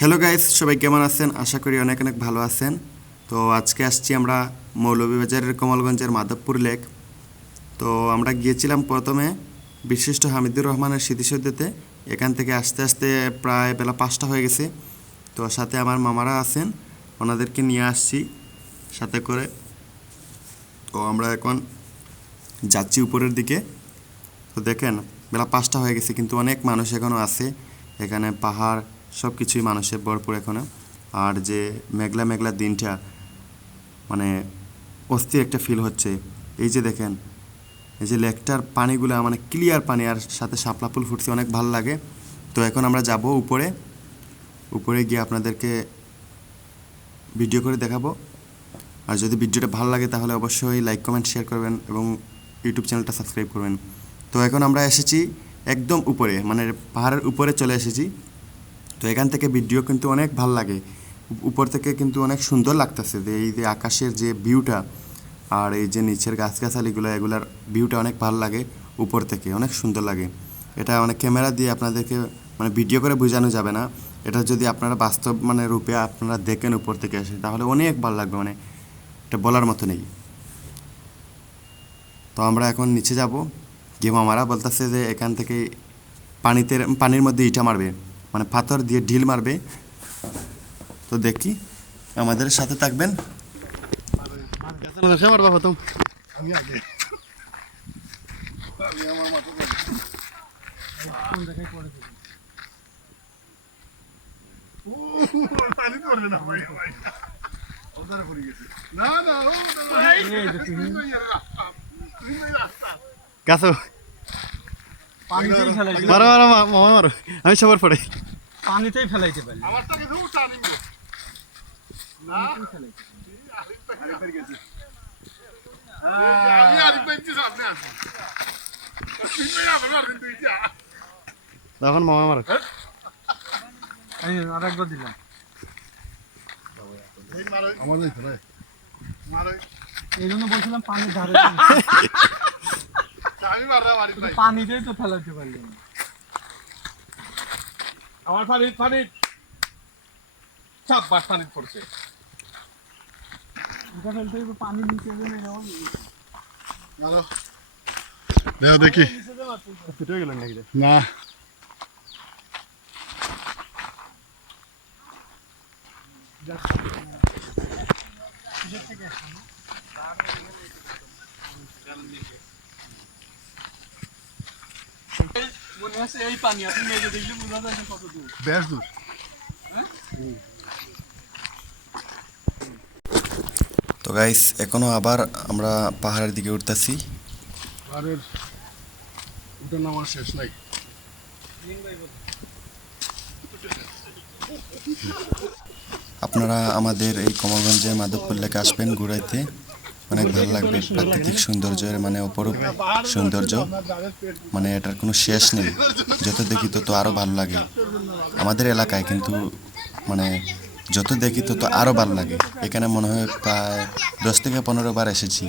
Hello guys, সবাই কেমন আছেন? আশা করি অনেক অনেক ভালো আছেন। তো আজকে আসছি আমরা মৌলভীবাজারের কমলগঞ্জের মাধবপুর লেক। তো আমরা গিয়েছিলাম প্রথমে বিশিষ্ট হামিদুর রহমানের স্মৃতিসৌধতে। এখান থেকে আস্তে আস্তে প্রায় বেলা 5টা হয়ে গেছে। তো সাথে আমার মামারা আছেন, ওনাদেরকে নিয়ে আসছি সাথে করে। তো আমরা এখন যাচ্ছি উপরের দিকে। তো দেখেন বেলা 5টা হয়ে গেছে, কিন্তু অনেক মানুষ এখনও আছে এখানে। পাহাড় সব কিছুই মানুষে ভরপুর এখনও। আর যে মেঘলা মেঘলা দিনটা, মানে অস্থির একটা ফিল হচ্ছে। এই যে দেখেন, এই যে লেকটার পানিগুলো মানে ক্লিয়ার পানি, আর সাথে শাপলা ফুল ফুটছে, অনেক ভালো লাগে। তো এখন আমরা যাব উপরে। উপরে গিয়ে আপনাদেরকে ভিডিও করে দেখাবো। আর যদি ভিডিওটা ভালো লাগে তাহলে অবশ্যই লাইক কমেন্ট শেয়ার করবেন এবং ইউটিউব চ্যানেলটা সাবস্ক্রাইব করবেন। তো এখন আমরা এসেছি একদম উপরে, মানে পাহাড়ের উপরে চলে এসেছি। তো এখান থেকে ভিডিও কিন্তু অনেক ভালো লাগে। উপর থেকে কিন্তু অনেক সুন্দর লাগতেছে, যে এই যে আকাশের যে ভিউটা আর এই যে নিচের গাছগাছালিগুলো, এগুলার ভিউটা অনেক ভালো লাগে। উপর থেকে অনেক সুন্দর লাগে। এটা অনেক ক্যামেরা দিয়ে আপনাদেরকে মানে ভিডিও করে বোঝানো যাবে না। এটা যদি আপনারা বাস্তব মানে রূপে আপনারা দেখেন উপর থেকে এসে, তাহলে অনেক ভালো লাগবে, মানে এটা বলার মতো নেই। তো আমরা এখন নিচে যাব। গিয়ে মামারা বলতেছে যে এখান থেকে পানির মধ্যে ইটা মারবে, মানে পাথর দিয়ে ঢিল মারবে। তো দেখি, আমাদের সাথে থাকবেন। গাছো পানিতেই ফেলাইতে মারো মারো মামা মারো, আমি সবার পরে। পানিতেই ফেলাইতে পারি তখন মামা মারো। আমি আরেকবার দিলাম এই জন্য বলছিলাম পানির ধারে পানিতেই তো ফেলাইতে পারলি না। আমার পানি পানি চাপ বাস পানি পড়ছে। এটা ফেলতে হইবে পানির নিচে নেমে যাওয়া দেখি ফিটে গেলেন নাকি? না মনে আছে এই পানি আপনি মেজে দেখলে বোঝা যায় না কত দূর। বেশ দূর। তো গাইস, এখনো আবার আমরা পাহাড়ের দিকে উঠতেছি। আর ওটা নামার শেষ নাই। আপনারা আমাদের এই কমলগঞ্জে মাধবপুর লেকে আসবেন ঘুরাইতে, অনেক ভালো লাগবে। প্রাকৃতিক সৌন্দর্যের মানে অপরূপ সৌন্দর্য, মানে এটার কোনো শেষ নেই। যত দেখি তত আরও ভালো লাগে আমাদের এলাকায়, কিন্তু মানে যত দেখি তত আরও ভালো লাগে। এখানে মনে হয় প্রায় 10 থেকে 15 বার এসেছি,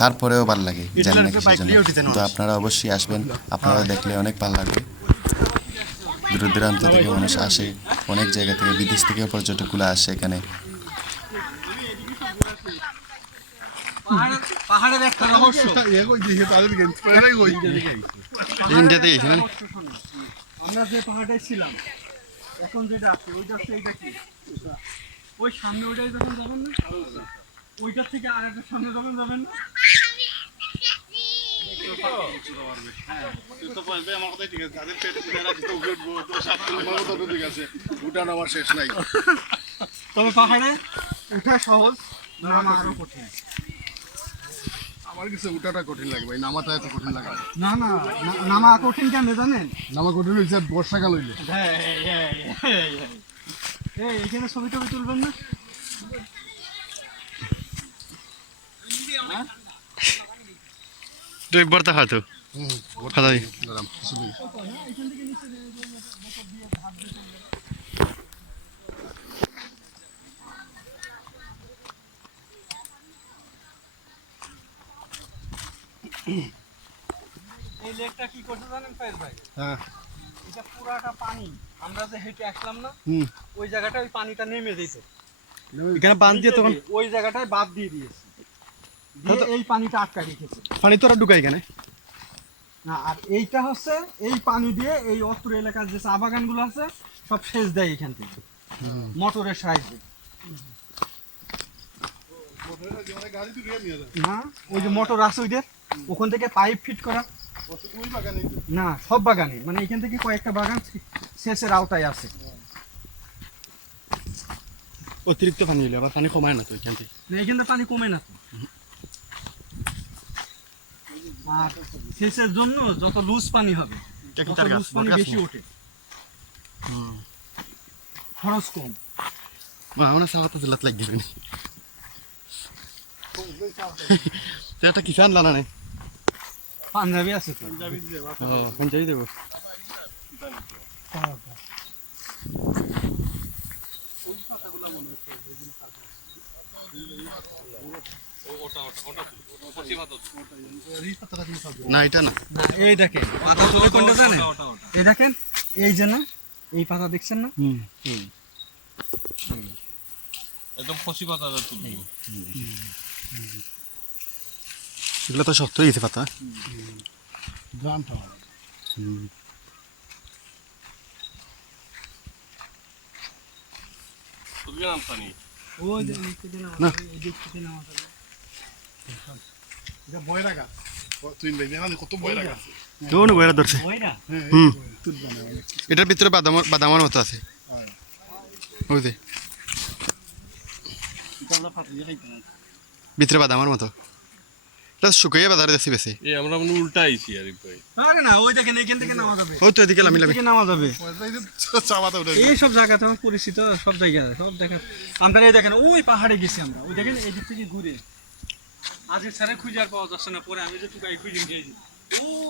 তারপরেও ভালো লাগে, জানি না কিসের জন্য। তো আপনারা অবশ্যই আসবেন, আপনারা দেখলে অনেক ভালো লাগবে। দূর দূরান্ত থেকে মানুষ আসে, অনেক জায়গা থেকে, বিদেশ থেকে পর্যটকগুলো আসে এখানে। পাহাড়ের একটা রহস্য ইন্ডিয়াতে গেছিলেন? আমরা যে পাহাড়টায় ছিলাম এখন যেটা আছে ওইটা হচ্ছে এইটা কি ওই সামনে ওইটাই যখন যাবেন না ওইটার থেকে আর একটা সামনে যখন যাবেন না ওটা নামার শেষ নাই। তবে পাহাড়ে উঠা সহজ নামা আরো কঠিন। আমার কিছু ওটাটা কঠিন লাগে ভাই, নামাটা এত কঠিন লাগে না। না না নামা কঠিন কেন জানেন? নামা কঠিন হয়েছে বর্ষাকাল হইলে। এইখানে ছবি টবি তুলবেন না? ড্রাইভার তা হয়তো কথা দিই। এই লেকটা কি করছে জানেন ফাইজ ভাই? হ্যাঁ এটা পুরাটা পানি আমরা যে হেঁটে আসলাম না, হুম ওই জায়গাটায় ওই পানিটা নেমে যেত। এখানে বাঁধ দিয়ে তখন ওই জায়গাটায় বাদ দিয়ে দিয়েছে, দিয়ে এই পানিটা আটকা রেখেছে। পানি তোরা ঢুকাই এখানে। না, আর এইটা হচ্ছে এই পানি দিয়ে এই অত্র এলাকার যে চা বাগানগুলো আছে সব সেচ দেয় এখান থেকে মোটরের সাহায্যে। গাড়ি তো নিয়ে যায় না, ওই যে মোটর আছে ওইদের, ওখান থেকে পাইপ ফিট করা। ওই বাগানে না, সব বাগানে, মানে এখান থেকে কয়েকটা বাগান সেচের আওতায় আছে। অতিরিক্ত পানি হলে আবার পানি কমায় না তো এখান থেকে। না, এখান থেকে পানি কমে না তো। আর সেচের জন্য যত লুজ পানি হবে তত লুজ পানি বেশি ওঠে, খরচ কম। আমরা সাহায্য দিলাত লাগবে এটা কিষান লানা নেই। পাঞ্জাবি আছে তো। পঞ্চায়েত দেবো। না এটা না, না, এই দেখেন পাতা চলে কোনটা জানেন? এই দেখেন, এই যে না, এই পাতা দেখছেন না? এই একদম খসি পাতা তুলবো। এগুলো তো শক্ত হয়ে গেছে পাতা। গ্রামটা তুলবি না পানি। ওই যে নিচে দিয়ে নামা না। যাবে, এই দিক থেকে নামা যাবে। এটা বয়রা গাছ তুই দেখি কত বয়রা গাছ কোন বইরা ধরছে? ওই না, হুম, এটার ভিতরে বাদামার মতো আছে। ওই যে ভিতরে বাদামার মতো, এটা শুকিয়ে বাজারে যাচ্ছি বেশি। এই আমরা মানে উল্টা আইছি আর ভাই। আরে না, ওই দেখেন এখান থেকে নামা যাবে, ওই তো এদিকে লামি লামি। থেকে নামা যাবে। চাওয়াতে উঠে এই সব জায়গাতে আমার পরিচিত, সব জায়গায় সব দেখা। আমরা এই দেখেন ওই পাহাড়ে গেছি আমরা, ওই দেখেন এই দিক থেকে ঘুরে আজকে স্যারে খুঁজে আর পাওয়া যাচ্ছে না। পরে আমি যে টুকাই খুঁজে গিয়েছি,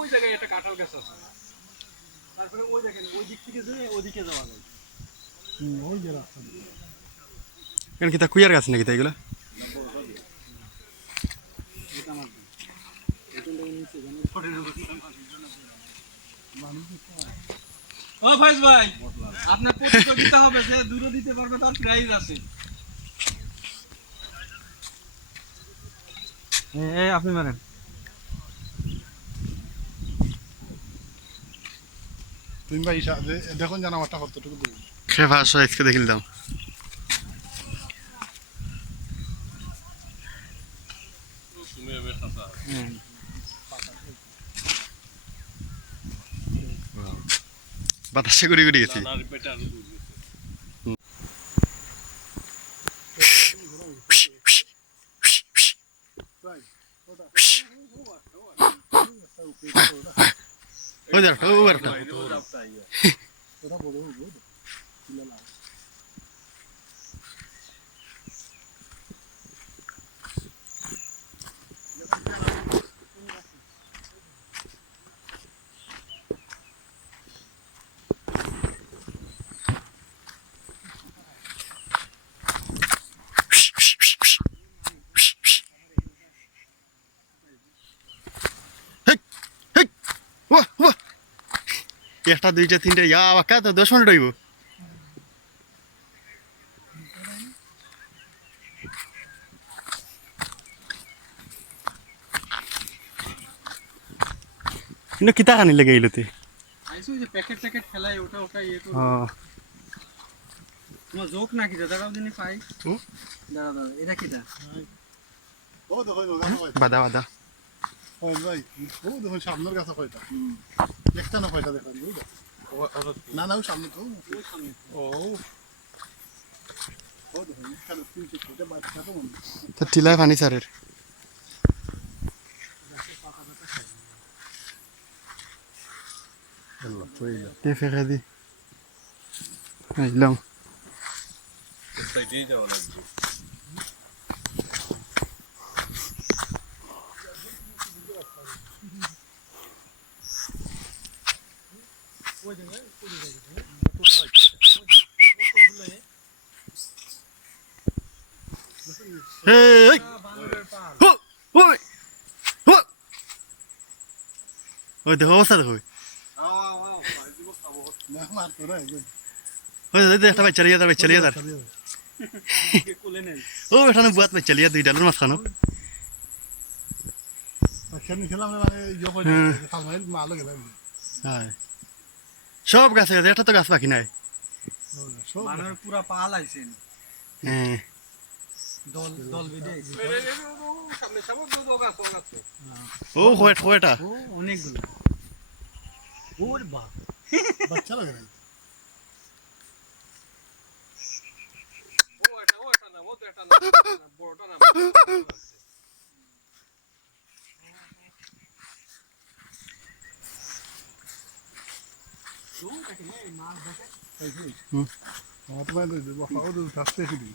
ওই জায়গায় একটা কাঁঠাল গাছ আছে। তারপরে ওই দেখেন ওই দিক থেকে যে ওদিকে যাওয়া যায়। ওই যে রাস্তা কেন কি তা কুইয়ার গাছ নাকি তা এগুলো? ও ফাইজ ভাই, আপনার প্রতিযোগিতা হবে, যে দূরে দিতে পারবে তার প্রাইজ আছে। আপনি মারেন। তুমি ভাই দেখুন জানা আমারটা কতটুকু দূর খেফা আসো আজকে দেখিল দাম। তুমি এবে খাতা। বাতাসে ঘুরে ঘুরে গেছি। নানার পেটে আলু দুধ গেছে। ওই দেখ ও একটা একটা দুইটা তিনটা ইয়া বাক্কা তো 10 মিনিট হইব। কিন্তু কিতা খানি লেগে এলোতে? আইসো যে প্যাকেট প্যাকেট ফেলাই, ওটা ওটা ইয়ে করে। হ্যাঁ তোমার জোক নাকি দাঁড়াও দিনই পাই। দাঁড়া দাঁড়া, এটা কিটা? ও দেখুন গাছ কয়টা বাদা বাদা ওই ভাই ও দেখুন সামনের গাছ কয়টা একটা না কয়টা দেখুন বুঝলো না না ওই সামনে তো ওই সামনে। ও ও দেখুন একটা তিনটে ছোট বাচ্চা তো মনে তো টিলায় পানি সারের তে ফেলে দি আইলাম। সাইডেই যাওয়া লাগবে। এই হো ওই হো ওই দেখো অবস্থা দেখো। না মার তো না ওই যে একটা বাচ্চা লিয়ে দার কোলে নেই ও এখানে বুয়াত বাচ্চা লিয়ে দুই ডালের মাঝখানো খেলে খেলাম মানে ইয়ে হয়ে যায় খালমাইল মালও গেলাম হ্যাঁ সব গাছে আছে একটা তো গাছ বাকি নাই সব মানে পুরা পাল আইছেন হ্যাঁ দল দল বেঁধে আইছে সামনে সামনে তো গাছ আছে ও হোয়েটা ও অনেকগুলো ওর বাপ বাচ্চা লাগে না ও এটা না ও তো এটা না বড়টা না তোমার বসাও তো থাকতে শুধু